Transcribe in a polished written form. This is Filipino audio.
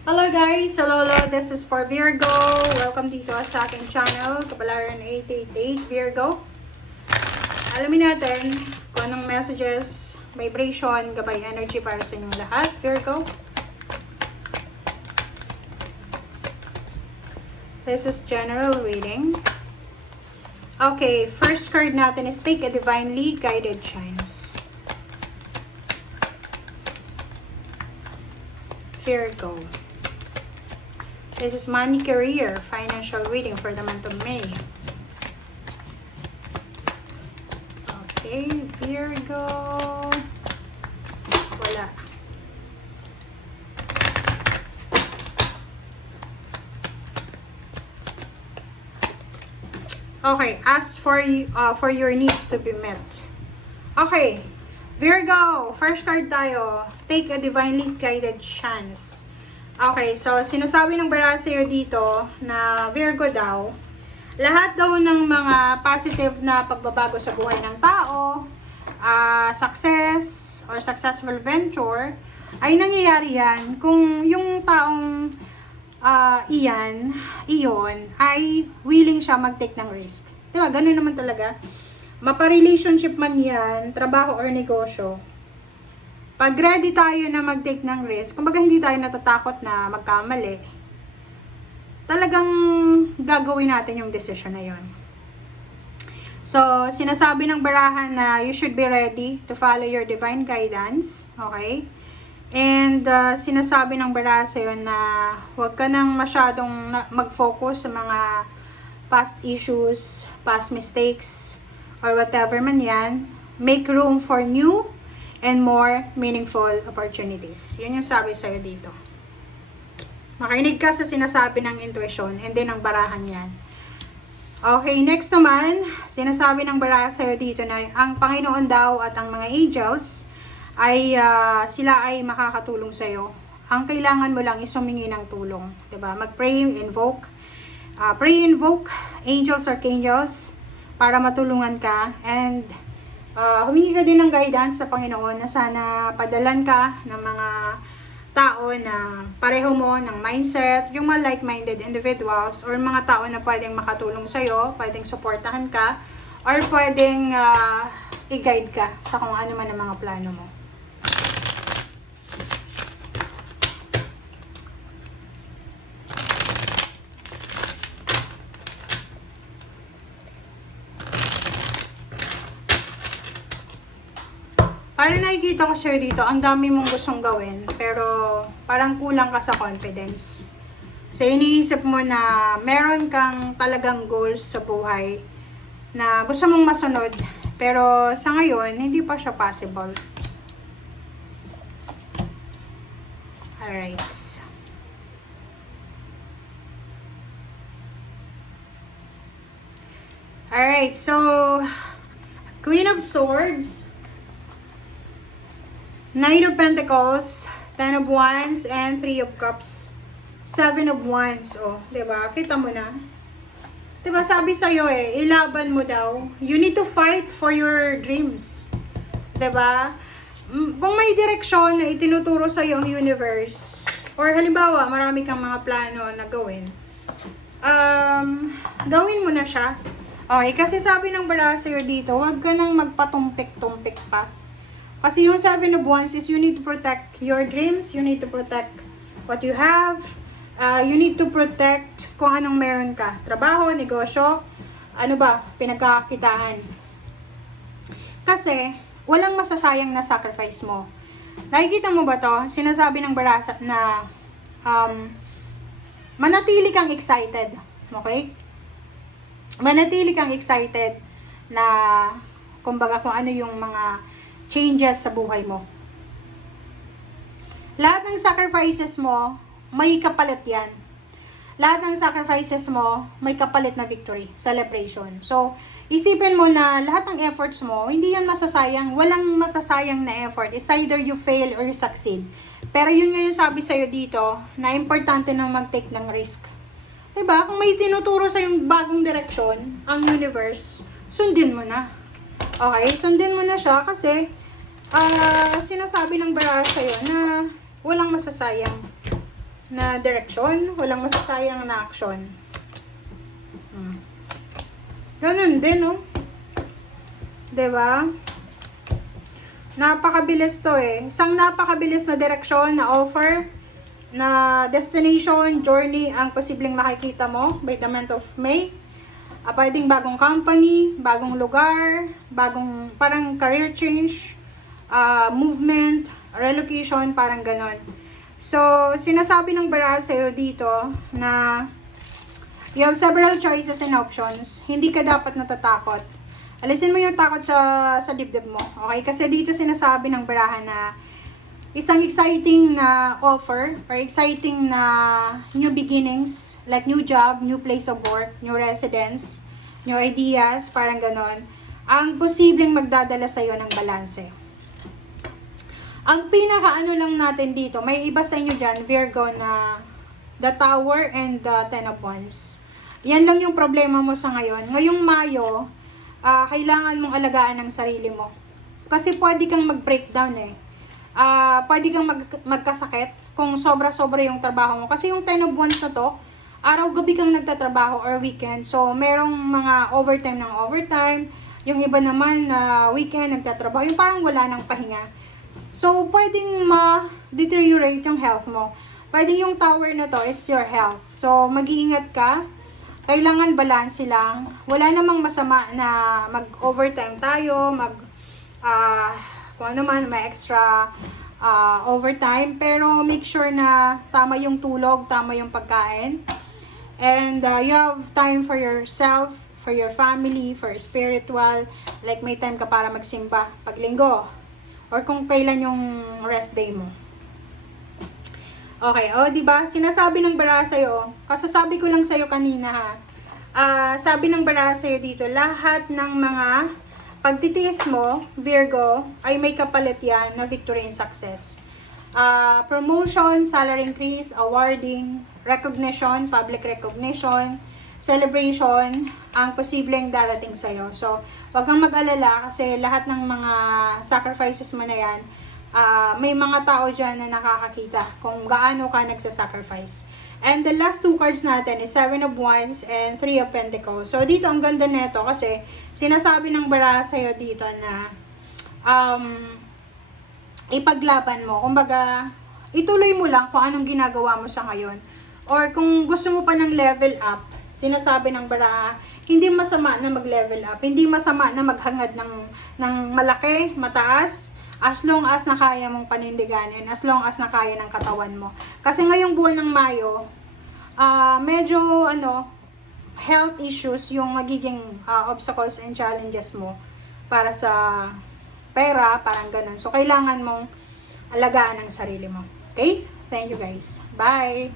Hello guys! Hello, this is for Virgo. Welcome dito sa aking channel, Kapalaran 888 Virgo. Alamin natin kung anong messages, vibration, gabay energy para sa inyong lahat, Virgo. This is general reading. Okay, first card natin is Take a Divinely Guided Chance. Virgo. This is money, career, financial reading for the month of May. Okay, Virgo. Wala. Okay, ask for your needs to be met. Okay, Virgo, first card tayo. Take a divinely guided chance. Okay, so sinasabi ng baraha sa'yo dito na Virgo daw, lahat daw ng mga positive na pagbabago sa buhay ng tao, success or successful venture, ay nangyayari yan kung yung taong iyon ay willing siya mag-take ng risk. Diba? Ganun naman talaga. Mapa-relationship man yan, trabaho or negosyo. Pag ready tayo na mag-take ng risk, kumbaga hindi tayo natatakot na magkamali, talagang gagawin natin yung decision na yon. So, sinasabi ng barahan na you should be ready to follow your divine guidance. Okay? And sinasabi ng baraha sa'yo na huwag ka nang masyadong mag-focus sa mga past issues, past mistakes, or whatever man yan. Make room for new and more meaningful opportunities. Yun yung sabi sa'yo dito. Makinig ka sa sinasabi ng intuition and then ang barahan yan. Okay, next naman, sinasabi ng baraha sa'yo dito na ang Panginoon daw at ang mga angels ay sila ay makakatulong sa'yo. Ang kailangan mo lang is humingi ng tulong. Diba? Mag-pray, invoke. Pray, invoke angels or angels para matulungan ka, and humingi ka din ng guidance sa Panginoon na sana padalan ka ng mga tao na pareho mo ng mindset, yung mga like-minded individuals or mga tao na pwedeng makatulong sa'yo, pwedeng supportahan ka, or pwedeng i-guide ka sa kung ano man ang mga plano mo. Parang nakikita ko sir dito, ang dami mong gustong gawin, pero parang kulang ka sa confidence. So, iniisip mo na meron kang talagang goals sa buhay na gusto mong masunod, pero sa ngayon, hindi pa siya possible. Alright. Alright, so, Queen of Swords, Nine of Pentacles, Ten of Wands, and Three of Cups, Seven of Wands. Oh, diba? Kita mo na. Diba, sabi sa'yo ilaban mo daw. You need to fight for your dreams. Diba? Kung may direksyon na itinuturo sa'yo ang universe, or halimbawa, marami kang mga plano na gawin, gawin mo na siya. Okay, kasi sabi ng baraha sa'yo dito, huwag ka nang magpatumpik-tumpik pa. Kasi yung Seven of Wands is you need to protect your dreams, you need to protect what you have, you need to protect kung anong meron ka. Trabaho, negosyo, ano ba, pinagkakakitaan. Kasi, walang masasayang na sacrifice mo. Nakikita mo ba to? Sinasabi ng baraha na manatili kang excited. Okay? Manatili kang excited na kumbaga kung ano yung mga changes sa buhay mo. Lahat ng sacrifices mo, may kapalit yan. Lahat ng sacrifices mo, may kapalit na victory, celebration. So, isipin mo na lahat ng efforts mo, hindi yan masasayang, walang masasayang na effort. It's either you fail or you succeed. Pero yun nga yung sabi sa'yo dito, na importante na mag-take ng risk. Diba? Kung may tinuturo sa yung bagong direksyon, ang universe, sundin mo na. Okay? Sundin mo na siya kasi sinasabi ng baraha sa'yo na walang masasayang. na direksyon, walang masasayang na aksyon. Ganun din, oh. 'Di ba? Napakabilis to eh. Isang napakabilis na direksyon na offer, na destination, journey ang posibleng makikita mo by the month of May. Pwedeng bagong company, bagong lugar, bagong parang career change, movement, relocation, parang ganon. So, sinasabi ng Bara sa'yo dito na you have several choices and options. Hindi ka dapat natatakot. Alisin mo yung takot sa dibdib mo. Okay? Kasi dito sinasabi ng barahan na isang exciting na offer or exciting na new beginnings, like new job, new place of work, new residence, new ideas, parang ganon, ang posibleng magdadala sa'yo ng balanse. Ang pinaka-ano lang natin dito, may iba sa inyo dyan, Virgo, na the Tower and the Ten of Wands. Yan lang yung problema mo sa ngayon. Ngayong Mayo, kailangan mong alagaan ang sarili mo. Kasi pwede kang mag-breakdown eh. Pwede kang magkasakit kung sobra-sobra yung trabaho mo. Kasi yung 10 of Wands na to, araw-gabi kang nagtatrabaho or weekend. So, merong mga overtime ng overtime. Yung iba naman na weekend nagtatrabaho. Yung parang wala ng pahinga. So, pwedeng ma-deteriorate yung health mo. Pwedeng yung tower na to is your health. So, mag-iingat ka. Kailangan balance lang. Wala namang masama na mag-overtime tayo, kung ano man, may extra overtime. Pero make sure na tama yung tulog, tama yung pagkain. And you have time for yourself, for your family, for spiritual. Like may time ka para magsimba pag linggo. Or kung kailan yung rest day mo. Okay, di ba? Sinasabi ng Bara sa'yo, kasasabi ko lang sa'yo kanina ha. Sabi ng Bara sa'yo dito, lahat ng mga pagtitiis mo, Virgo, ay may kapalit yan na victory and success. Promotion, salary increase, awarding, recognition, public recognition, celebration, ang posibleng darating sa'yo. So, wag kang mag-alala kasi lahat ng mga sacrifices mo na yan, may mga tao dyan na nakakakita kung gaano ka nagsasacrifice. And the last two cards natin is 7 of Wands and 3 of Pentacles. So, dito ang ganda neto kasi sinasabi ng Bara sa'yo dito na ipaglaban mo. Kumbaga, ituloy mo lang kung anong ginagawa mo sa ngayon. Or kung gusto mo pa ng level up, sinasabi ng Bara, hindi masama na mag-level up. Hindi masama na maghangad ng malaki, mataas, as long as na kaya mong panindiganin, as long as na kaya ng katawan mo. Kasi ngayong buwan ng Mayo, medyo health issues yung magiging obstacles and challenges mo para sa pera, parang ganun. So, kailangan mong alagaan ang sarili mo. Okay? Thank you guys. Bye!